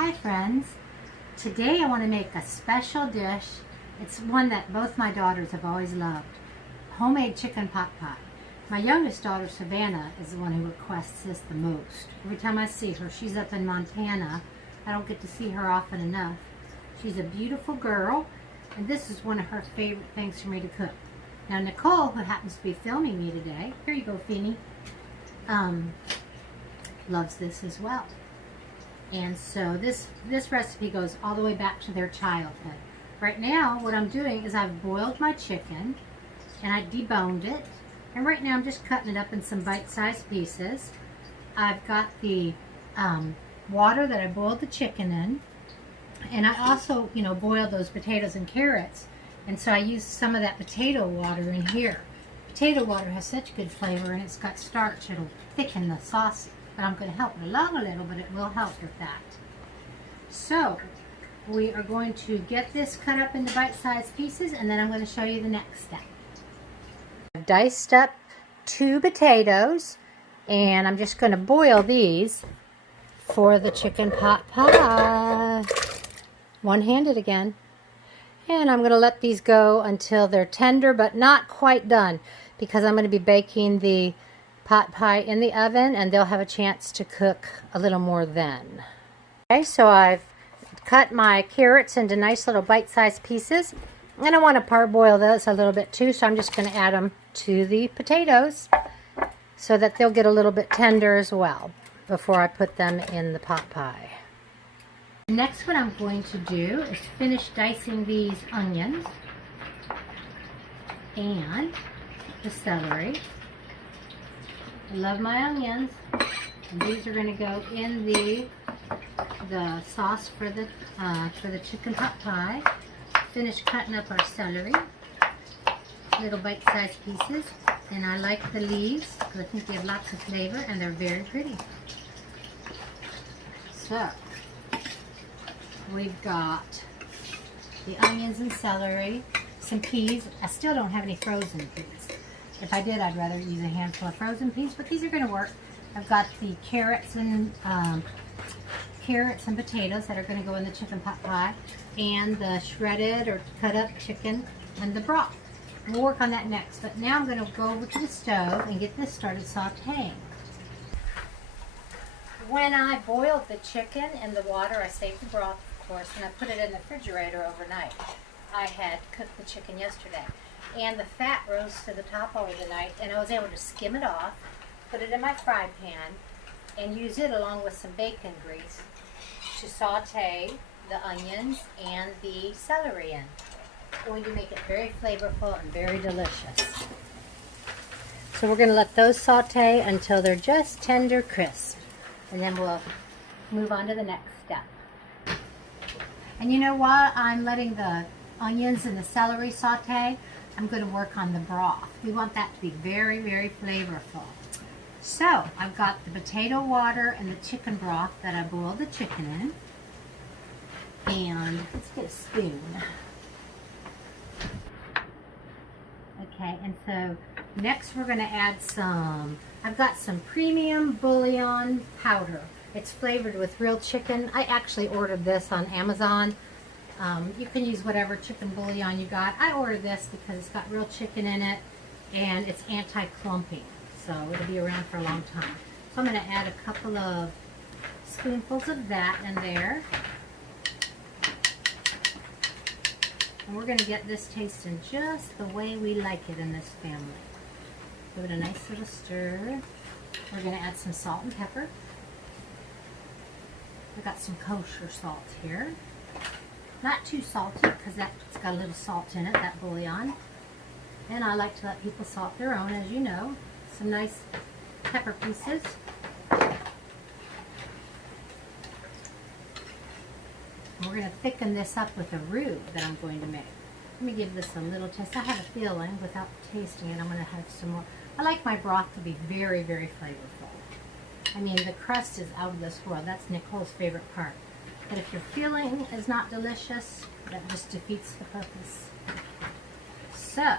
Hi friends, today I want to make a special dish. It's one that both my daughters have always loved, homemade chicken pot pie. My youngest daughter Savannah is the one who requests this the most. Every time I see her, she's up in Montana. I don't get to see her often enough. She's a beautiful girl, and this is one of her favorite things for me to cook. Now Nicole, who happens to be filming me today, here you go Feeny, loves this as well. And so this recipe goes all the way back to their childhood. Right now, what I'm doing is I've boiled my chicken and I deboned it. And right now I'm just cutting it up in some bite-sized pieces. I've got the water that I boiled the chicken in. And I also, boiled those potatoes and carrots. And so I used some of that potato water in here. Potato water has such good flavor and it's got starch. It'll thicken the sauce. But I'm going to help it along a little, but it will help with that. So we are going to get this cut up into bite-sized pieces, and then I'm going to show you the next step. I've diced up 2 potatoes, and I'm just going to boil these for the chicken pot pie. One-handed again. And I'm going to let these go until they're tender, but not quite done, because I'm going to be baking the pot pie in the oven, and they'll have a chance to cook a little more then. Okay, so I've cut my carrots into nice little bite-sized pieces, and I want to parboil those a little bit too, so I'm just going to add them to the potatoes so that they'll get a little bit tender as well before I put them in the pot pie. Next, what I'm going to do is finish dicing these onions and the celery. I love my onions, and these are going to go in the sauce for the chicken pot pie. Finish cutting up our celery, little bite-sized pieces, and I like the leaves because I think they have lots of flavor and they're very pretty. So we've got the onions and celery, some peas. I still don't have any frozen peas. If I did, I'd rather use a handful of frozen peas, but these are going to work. I've got the carrots and potatoes that are going to go in the chicken pot pie, and the shredded or cut up chicken and the broth. We'll work on that next, but now I'm going to go over to the stove and get this started sauteing. When I boiled the chicken in the water, I saved the broth, of course, and I put it in the refrigerator overnight. I had cooked the chicken yesterday. And the fat rose to the top over the night, and I was able to skim it off, put it in my fry pan, and use it along with some bacon grease to saute the onions and the celery in. It's going to make it very flavorful and very delicious. So we're going to let those saute until they're just tender crisp, and then we'll move on to the next step. And while I'm letting the onions and the celery saute, I'm going to work on the broth. We want that to be very, very flavorful. So I've got the potato water and the chicken broth that I boiled the chicken in. And let's get a spoon. Okay, and so next we're going to add I've got some premium bouillon powder. It's flavored with real chicken. I actually ordered this on Amazon. You can use whatever chicken bouillon you got. I ordered this because it's got real chicken in it and it's anti-clumping, so it'll be around for a long time. So I'm going to add a couple of spoonfuls of that in there. And we're going to get this tasting just the way we like it in this family. Give it a nice little stir. We're going to add some salt and pepper. I've got some kosher salt here. Not too salty, because that's got a little salt in it, that bouillon. And I like to let people salt their own, as you know. Some nice pepper pieces. And we're going to thicken this up with a roux that I'm going to make. Let me give this a little taste. I have a feeling, without tasting it, I'm going to have some more. I like my broth to be very, very flavorful. I mean, the crust is out of this world. That's Nicole's favorite part. But if your filling is not delicious, that just defeats the purpose. So,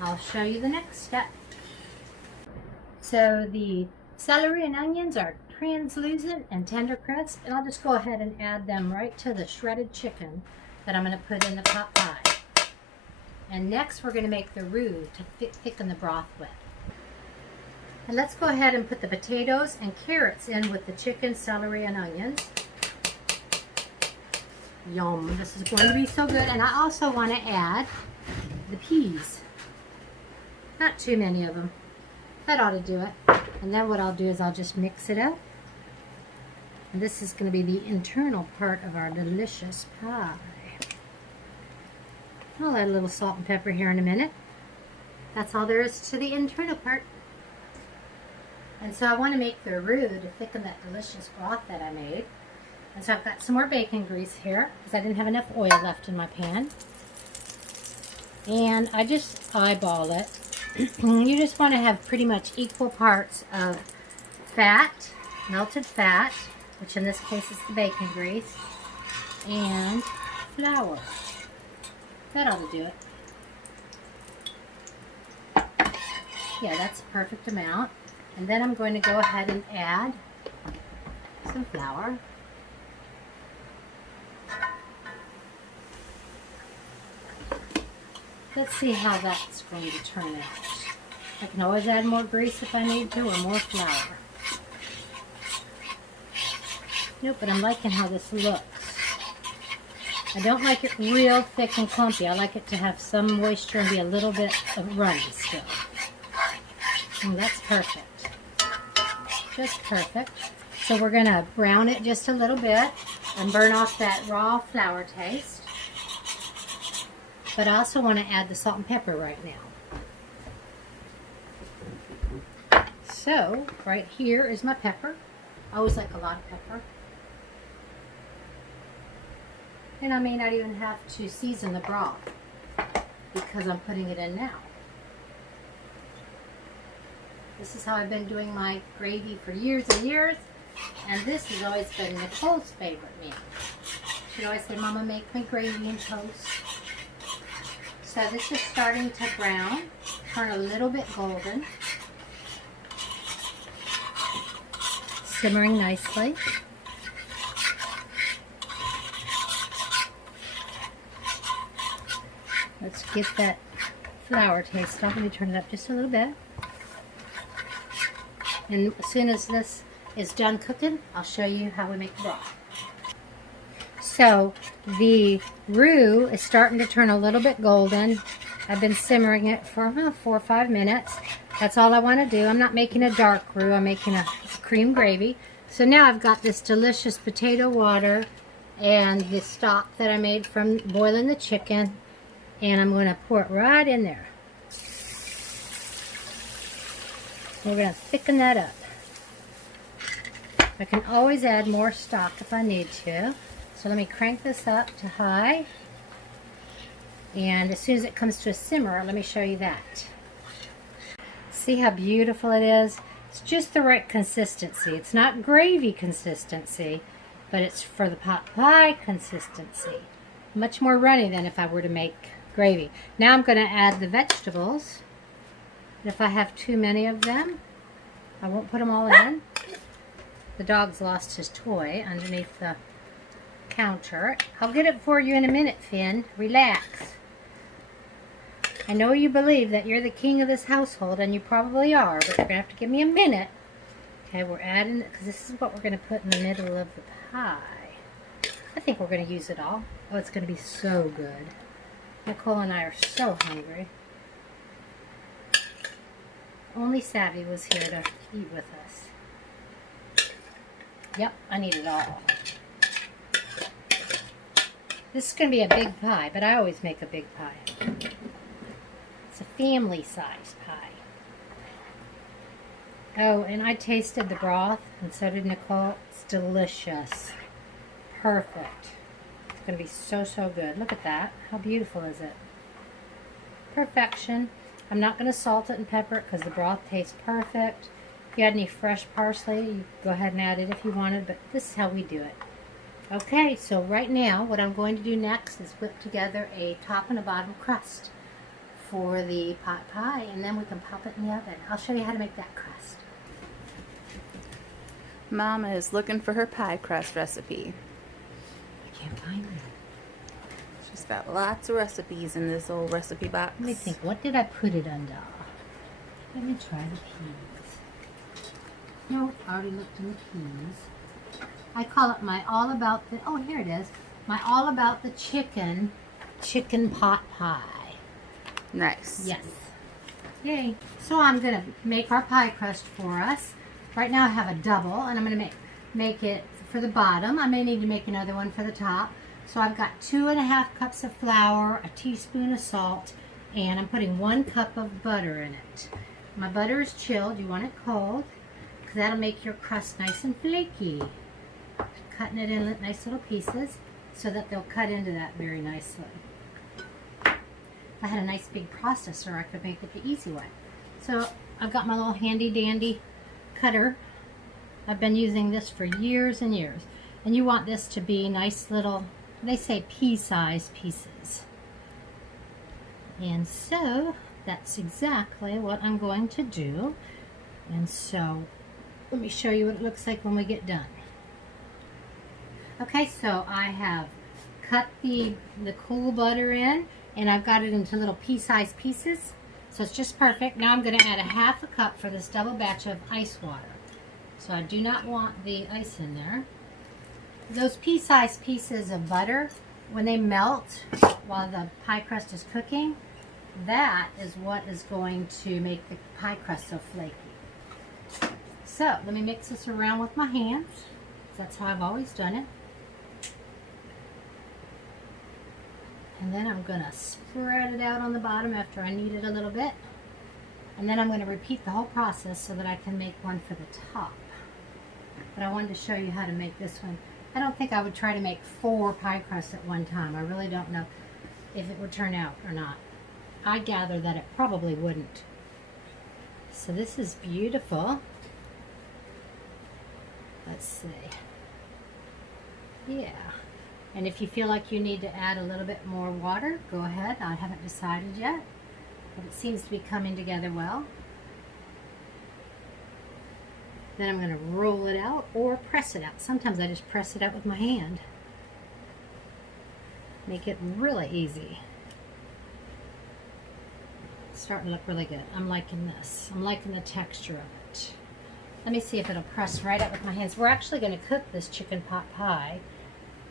I'll show you the next step. So the celery and onions are translucent and tender crust, and I'll just go ahead and add them right to the shredded chicken that I'm going to put in the pot pie. And next we're going to make the roux to thicken the broth with. And let's go ahead and put the potatoes and carrots in with the chicken, celery, and onions. Yum, this is going to be so good. And I also want to add the peas. Not too many of them. That ought to do it. And then what I'll do is I'll just mix it up. And this is going to be the internal part of our delicious pie. I'll add a little salt and pepper here in a minute. That's all there is to the internal part. And so I want to make the roux to thicken that delicious broth that I made. And so I've got some more bacon grease here because I didn't have enough oil left in my pan. And I just eyeball it. You just want to have pretty much equal parts of fat, melted fat, which in this case is the bacon grease, and flour. That ought to do it. Yeah, that's a perfect amount. And then I'm going to go ahead and add some flour. Let's see how that's going to turn out. I can always add more grease if I need to, or more flour. Nope, but I'm liking how this looks. I don't like it real thick and clumpy. I like it to have some moisture and be a little bit of runny still. And that's perfect. Just perfect. So we're going to brown it just a little bit and burn off that raw flour taste. But I also want to add the salt and pepper right now. So, right here is my pepper. I always like a lot of pepper. And I may not even have to season the broth because I'm putting it in now. This is how I've been doing my gravy for years and years. And this has always been Nicole's favorite meal. She'd always say, Mama, make me gravy and toast. So this is starting to brown, turn a little bit golden. Simmering nicely. Let's get that flour taste off. Let me turn it up just a little bit. And as soon as this is done cooking, I'll show you how we make the broth. So the roux is starting to turn a little bit golden. I've been simmering it for 4 or 5 minutes. That's all I want to do. I'm not making a dark roux. I'm making a cream gravy. So now I've got this delicious potato water and the stock that I made from boiling the chicken. And I'm going to pour it right in there. We're going to thicken that up. I can always add more stock if I need to. So let me crank this up to high. And as soon as it comes to a simmer, let me show you that. See how beautiful it is? It's just the right consistency. It's not gravy consistency, but it's for the pot pie consistency. Much more runny than if I were to make gravy. Now I'm going to add the vegetables. If I have too many of them, I won't put them all in. The dog's lost his toy underneath the counter. I'll get it for you in a minute, Finn. Relax. I know you believe that you're the king of this household, and you probably are, but you're going to have to give me a minute. Okay, we're adding it, because this is what we're going to put in the middle of the pie. I think we're going to use it all. Oh, it's going to be so good. Nicole and I are so hungry. Only Savvy was here to eat with us. Yep, I need it all. This is going to be a big pie, but I always make a big pie. It's a family-sized pie. Oh, and I tasted the broth, and so did Nicole. It's delicious. Perfect. It's going to be so, so good. Look at that. How beautiful is it? Perfection. I'm not going to salt it and pepper it because the broth tastes perfect. If you had any fresh parsley, you go ahead and add it if you wanted, but this is how we do it. Okay, so right now, what I'm going to do next is whip together a top and a bottom crust for the pot pie, and then we can pop it in the oven. I'll show you how to make that crust. Mama is looking for her pie crust recipe. I can't find it. She's got lots of recipes in this old recipe box. Let me think. What did I put it under? Let me try the peas. No, I already looked in the peas. I call it my all about the, oh, here it is. My all about the chicken pot pie. Nice. Yes. Yay. So I'm going to make our pie crust for us. Right now I have a double, and I'm going to make it for the bottom. I may need to make another one for the top. So I've got 2.5 cups of flour, a teaspoon of salt, and I'm putting 1 cup of butter in it. My butter is chilled. You want it cold, because that'll make your crust nice and flaky. Cutting it in nice little pieces so that they'll cut into that very nicely. If I had a nice big processor, I could make it the easy way. So I've got my little handy dandy cutter. I've been using this for years and years. And you want this to be nice little, they say pea-sized pieces. And so that's exactly what I'm going to do. And so let me show you what it looks like when we get done. Okay, so I have cut the cool butter in, and I've got it into little pea-sized pieces. So it's just perfect. Now I'm going to add a 1/2 cup for this double batch of ice water. So I do not want the ice in there. Those pea-sized pieces of butter, when they melt while the pie crust is cooking, that is what is going to make the pie crust so flaky. So let me mix this around with my hands. That's how I've always done it. And then I'm going to spread it out on the bottom after I knead it a little bit. And then I'm going to repeat the whole process so that I can make one for the top. But I wanted to show you how to make this one. I don't think I would try to make 4 pie crusts at one time. I really don't know if it would turn out or not. I gather that it probably wouldn't. So this is beautiful. Let's see. Yeah. And if you feel like you need to add a little bit more water, go ahead. I haven't decided yet, but it seems to be coming together well. Then I'm going to roll it out or press it out. Sometimes I just press it out with my hand. Make it really easy. It's starting to look really good. I'm liking this. I'm liking the texture of it. Let me see if it'll press right up with my hands. We're actually going to cook this chicken pot pie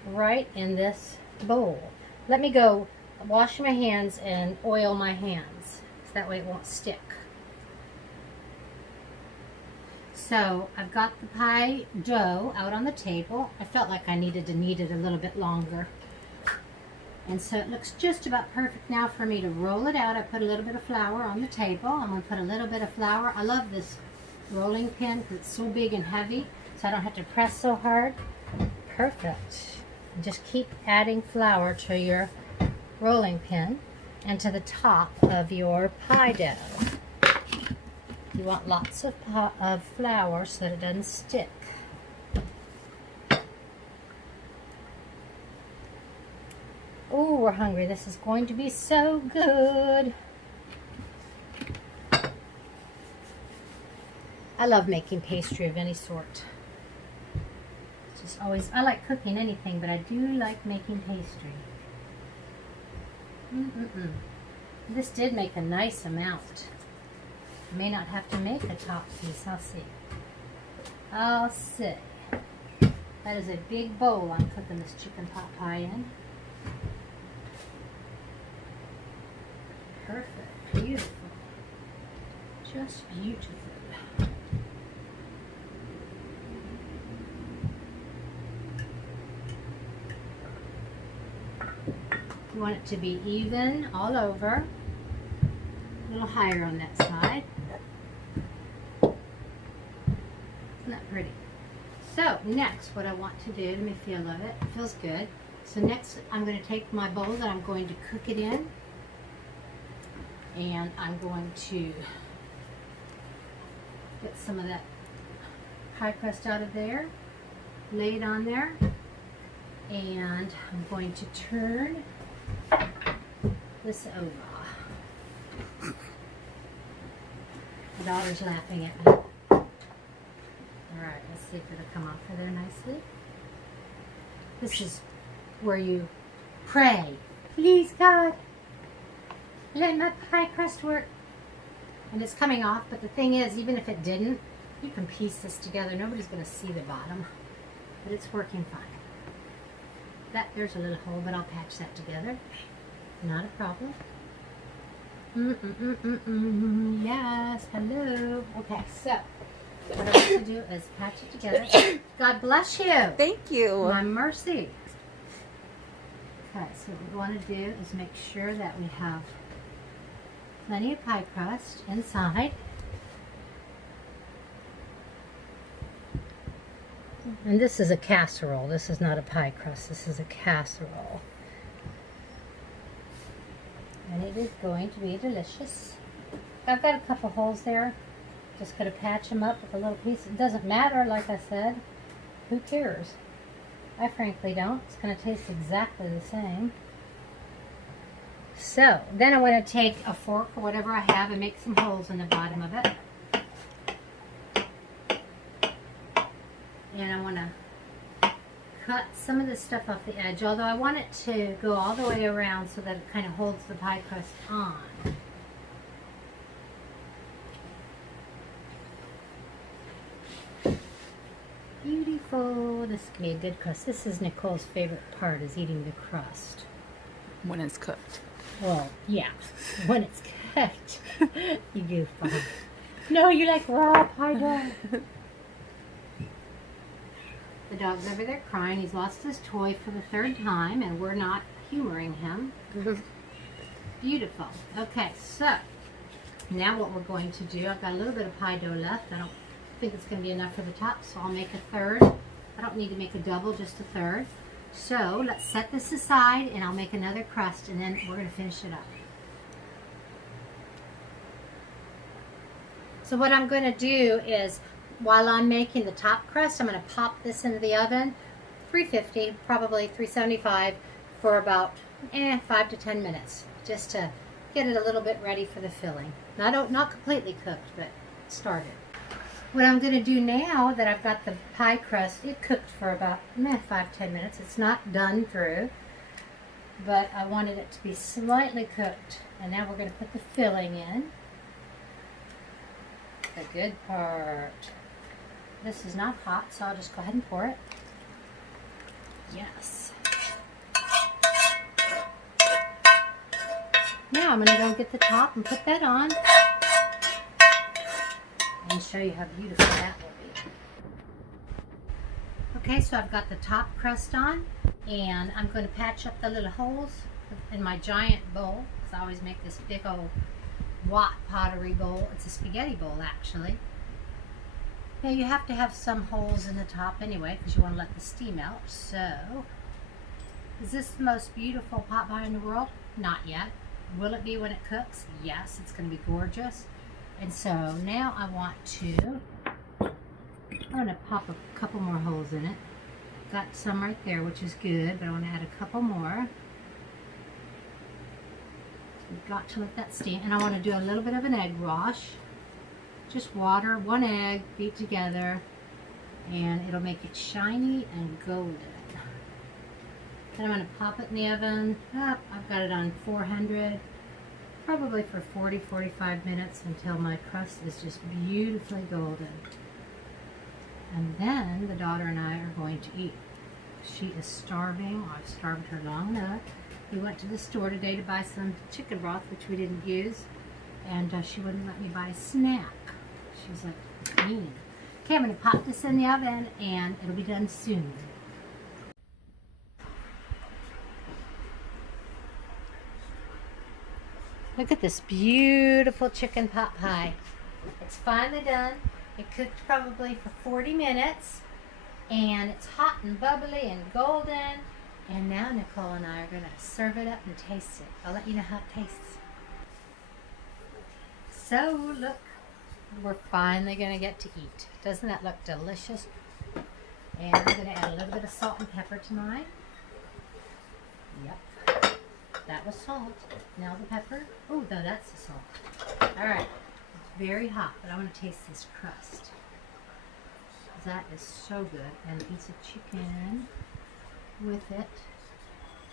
right in this bowl. Let me go wash my hands and oil my hands so that way it won't stick. So I've got the pie dough out on the table. I felt like I needed to knead it a little bit longer. And so it looks just about perfect now for me to roll it out. I put a little bit of flour on the table. I'm going to put a little bit of flour. I love this rolling pin because it's so big and heavy, so I don't have to press so hard. Perfect. And just keep adding flour to your rolling pin and to the top of your pie dough. You want lots of flour so that it doesn't stick. Oh, we're hungry. This is going to be so good. I love making pastry of any sort. It's just always, I like cooking anything, but I do like making pastry. This did make a nice amount. I may not have to make a top piece. I'll see. I'll see. That is a big bowl I'm cooking this chicken pot pie in. Perfect. Beautiful. Just beautiful. You want it to be even all over. A little higher on that side. Isn't that pretty? So next, what I want to do, let me feel of it. It feels good. So next, I'm going to take my bowl that I'm going to cook it in, and I'm going to get some of that pie crust out of there, lay it on there, and I'm going to turn this over. My daughter's laughing at me. All right, let's see if it'll come off of there nicely. This is where you pray. Please, God, let my pie crust work. And it's coming off, but the thing is, even if it didn't, you can piece this together. Nobody's going to see the bottom, but it's working fine. There's a little hole, but I'll patch that together. Not a problem. Yes, hello. Okay, so what I want to do is patch it together. God bless you. Thank you. My mercy. Okay, so what we want to do is make sure that we have plenty of pie crust inside. And this is a casserole. This is not a pie crust. This is a casserole. And it is going to be delicious. I've got a couple holes there. Just going to patch them up with a little piece. It doesn't matter, like I said. Who cares? I frankly don't. It's going to taste exactly the same. So, then I want to take a fork or whatever I have and make some holes in the bottom of it. And I want to cut some of this stuff off the edge, although I want it to go all the way around so that it kind of holds the pie crust on. Beautiful. This can be a good crust. This is Nicole's favorite part, is eating the crust. When it's cooked. Well, yeah, when it's cooked. You goofball. No, you like raw pie dough. The dog's over there crying. He's lost his toy for the third time, and we're not humoring him. Beautiful. Okay, so now what we're going to do, I've got a little bit of pie dough left. I don't think it's going to be enough for the top, so I'll make a third. I don't need to make a double, just a third. So let's set this aside, and I'll make another crust, and then we're going to finish it up. So what I'm going to do is, while I'm making the top crust, I'm going to pop this into the oven, 350, probably 375, for about 5 to 10 minutes, just to get it a little bit ready for the filling. Not completely cooked, but started. What I'm going to do now that I've got the pie crust, it cooked for about 5-10 minutes. It's not done through, but I wanted it to be slightly cooked. And now we're going to put the filling in. The good part. This is not hot, so I'll just go ahead and pour it. Yes. Now I'm going to go get the top and put that on and show you how beautiful that will be. Okay, so I've got the top crust on, and I'm going to patch up the little holes in my giant bowl, because I always make this big old Watt pottery bowl. It's a spaghetti bowl, actually. Now you have to have some holes in the top anyway, because you want to let the steam out. So, is this the most beautiful pot pie in the world? Not yet. Will it be when it cooks? Yes, it's going to be gorgeous. And so now I'm going to pop a couple more holes in it. Got some right there, which is good, but I want to add a couple more. So we've got to let that steam, and I want to do a little bit of an egg wash. Just water, 1 egg, beat together, and it'll make it shiny and golden. Then I'm going to pop it in the oven. I've got it on 400, probably for 40-45 minutes until my crust is just beautifully golden. And then the daughter and I are going to eat. She is starving. I've starved her long enough. We went to the store today to buy some chicken broth, which we didn't use, and she wouldn't let me buy a snack. She was like, mean. Okay, I'm going to pop this in the oven, and it'll be done soon. Look at this beautiful chicken pot pie. It's finally done. It cooked probably for 40 minutes, and it's hot and bubbly and golden. And now Nicole and I are going to serve it up and taste it. I'll let you know how it tastes. So, look, we're finally going to get to eat. Doesn't that look delicious? And I'm going to add a little bit of salt and pepper to mine. Yep. That was salt. Now the pepper. Oh, no, that's the salt. All right. It's very hot, but I want to taste this crust. That is so good. And a piece of chicken with it.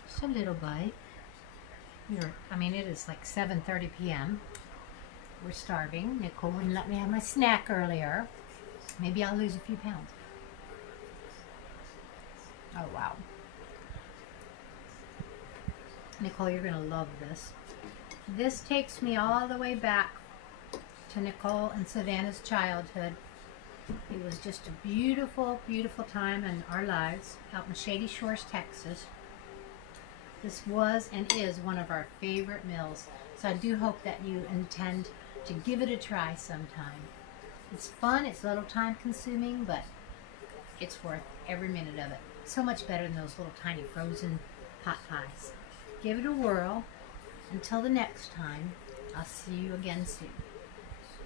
Just a little bite. It is like 7:30 p.m. We're starving. Nicole wouldn't let me have my snack earlier. Maybe I'll lose a few pounds. Oh, wow. Nicole, you're going to love this. This takes me all the way back to Nicole and Savannah's childhood. It was just a beautiful, beautiful time in our lives out in Shady Shores, Texas. This was and is one of our favorite meals. So I do hope that you intend to give it a try sometime. It's fun, it's a little time consuming, but it's worth every minute of it. So much better than those little tiny frozen pot pies. Give it a whirl. Until the next time, I'll see you again soon.